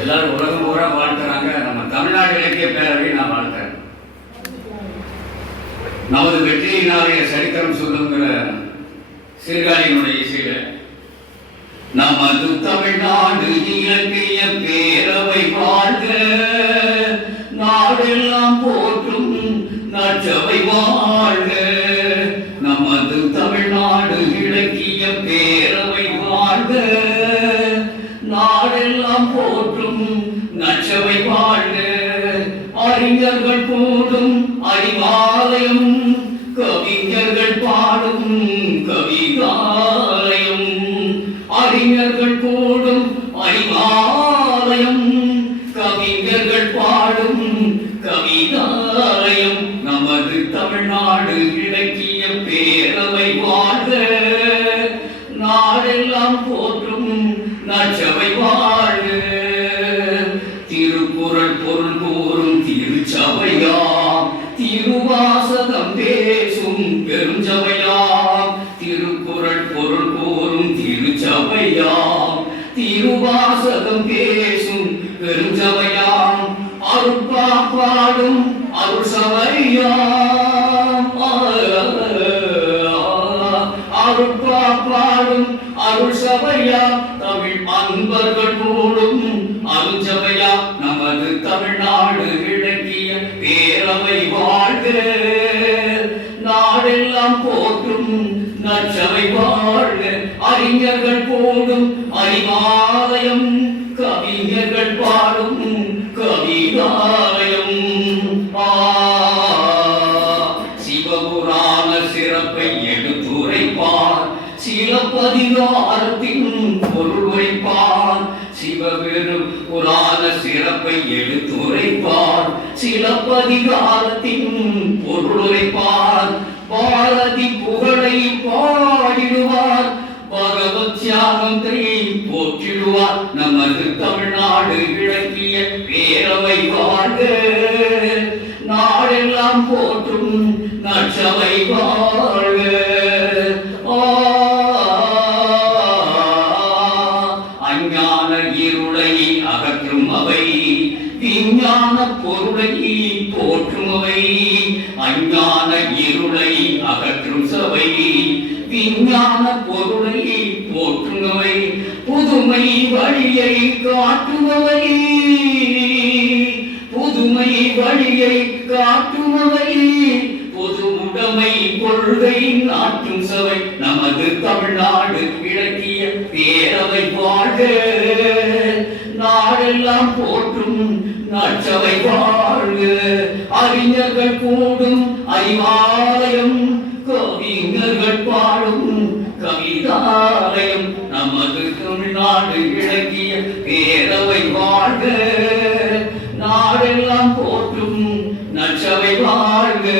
எல்லாரும் உலகம் பூரா வாழ்த்துறாங்க. நம்ம தமிழ்நாடு இலக்கிய பேரவை நான் வாழ்த்துறேன். நமது வெற்றியினாலே சரித்திரம் சொல்லுங்கிற சீர்காழியினுடைய இசையில நமது தமிழ்நாடு இலக்கிய பேரவை வாழ்க. நாடெல்லாம் போற்றும் நச்சவை வாழ்க. நமது தமிழ்நாடு இலக்கிய பேரவை வாழ்க. போற்றும் நச்சவை வாழ்க அறிஞர்கள் போடும் அறிவாலயம் கவிஞர்கள் பாடும். கவிதாலயம் அறிஞர்கள் போடும் அறிவாலயம் கவிஞர்கள் பாடும். கவிதாலயம் நமது தமிழ்நாடு இலக்கிய பேரவை வாழ்க. நாடெல்லாம் போ திருவாசகம் பேசும் பெருஞ்சபையாம். திருக்குறள் பொருள் கூறும் திருச்சபையாம். திருவாசகம் பேசும் பெருஞ்சபையாம். அருட்பா பாடும் அருள் சபையாம். அருட்பா பாடும் அருள் சபையா தமிழ் அன்பர்கள் கூடும் அருஞ்சபையா நமது தமிழ்நாடு நச்சவை வாழ்க. அறிஞர்கள் போடும் அறிவாலயம். கவிஞர்கள் பாடும் கவிதாலயம். சிவபுராண சிறப்பை எடுத்துரைப்பார். சிலப்பதிகாரத்தின் பொருள் உரைப்பார் சிவபெரும் புராண சிறப்பை எடுத்துரைப்பார். சிலப்பதிகாரத்தின் பொருள் உரைப்பார் பாரதி புகழை பாடிடுவார் பகவத் தியாகத்தை போற்றிடுவார் நமது தமிழ்நாடு இலக்கிய பேரவை வாழ்க நாடெல்லாம் போற்றும் நச்சவை வாழ்க ஆ, அஞ்ஞான இருளை விஞ்ஞான பொருளை போற்றுமவை அஞ்ஞான இருளை அகற்றும் சபை விஞ்ஞான பொருளை போற்றுமவை புதுமை வழியை காட்டுமவை புதுமை வழியை காட்டுமவை பொது கொள்கை நாட்டும் சபை நமது தமிழ்நாடு இலக்கிய பேரவை வாழ்க. நாடெல்லாம் போற்றும் நச்சவை வாழ்க. அறிஞர்கள் கூடும் அறிவாலயம். கவிஞர்கள் பாடும் கவிதாலயம். நமது தமிழ்நாடு இலக்கிய பேரவை வாழ்க. நாடெல்லாம் போற்றும் நச்சவை வாழ்க.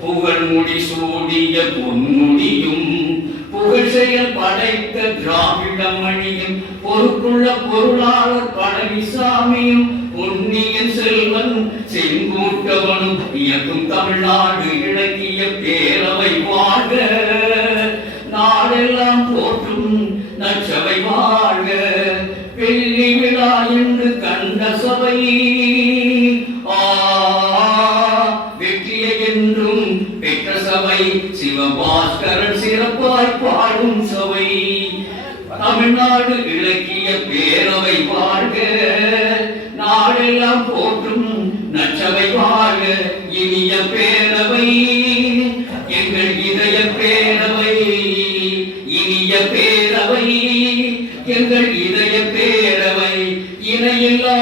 புகழ் முடி சூடிய பொன்முடியும் புகழ் செயல் படைத்த திராவிட மணியும் பொறுப்புள்ள பொருளாளர் பழனிசாமியும் பொன்னியின் செல்வன் செங்கோட்டவனும் இயக்கும் தமிழ்நாடு இலக்கிய பேரவை வாழ்க. நாடெல்லாம் போற்றும் நச்சவை வாழ்க. வெள்ளி விழா என்று கண்ட சபையே சபை சிவபாஸ்கரன் சிறப்பாய் பாடும் சபை. தமிழ்நாடு இலக்கிய பேரவை வாழ்க. நாடெல்லாம் போற்றும் நச்சவை வாழ்க இனிய பேரவை. எங்கள் இதய பேரவை இனிய பேரவை. எங்கள் இதய பேரவை இணையில்லா